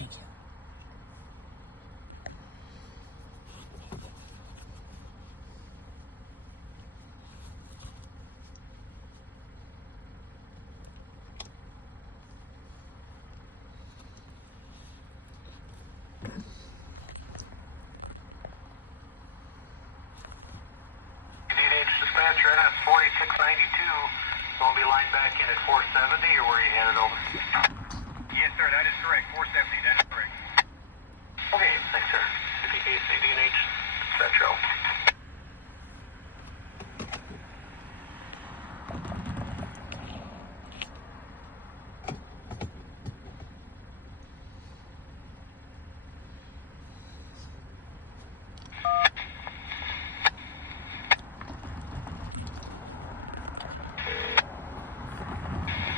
Thank you. Dispatch, right on 4692. Will be lined back in at 470, or where you headed over? Yes, sir, that is correct. 470, that is correct. Okay, thanks, sir. CPKC, DNH, Central.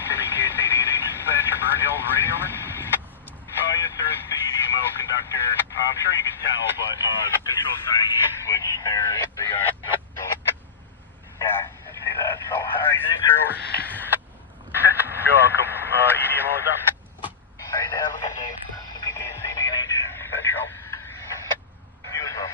CPKC, DNH, Dispatcher, Bird Hills, radio over? Yes, sir, it's the EDMO conductor. I'm sure you can tell, but the control sign switch there, they are. Yeah, I see that. So, alright, thanks, sir, over. You're welcome. EDMO is up. Alright, have a good day. CPKC, DNH, Central. You as well.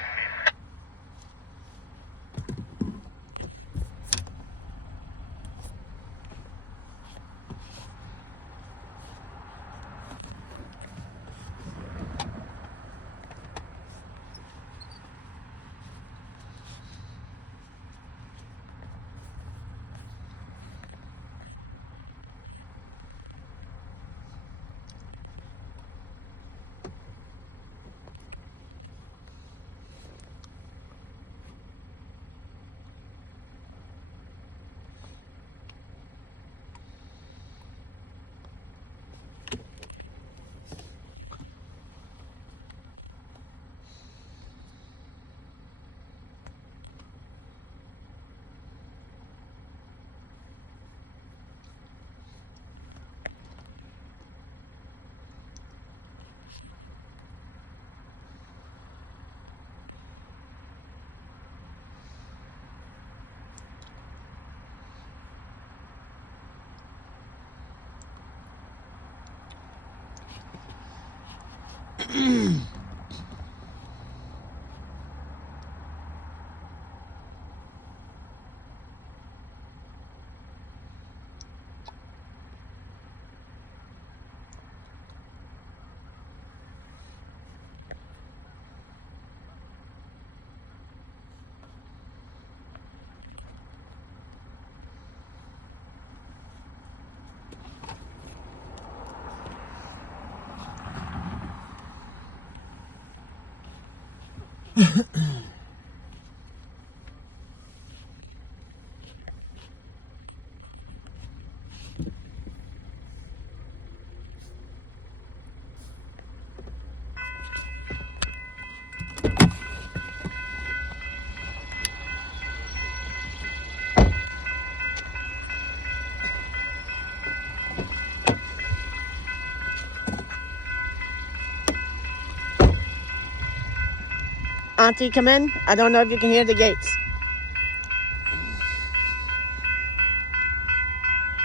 Auntie, come in. I don't know if you can hear the gates.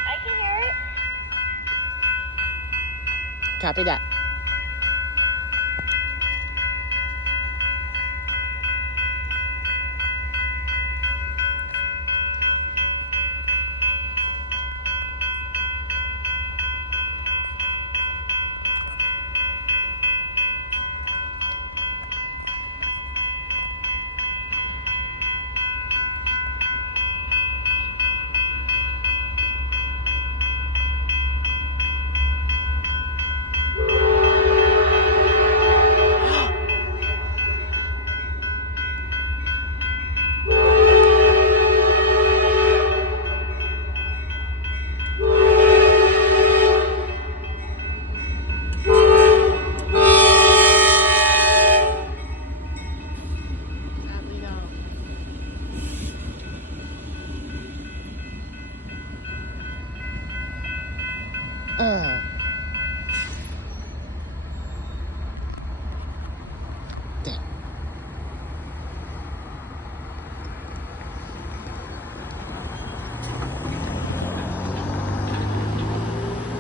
I can hear it. Copy that. Copy that.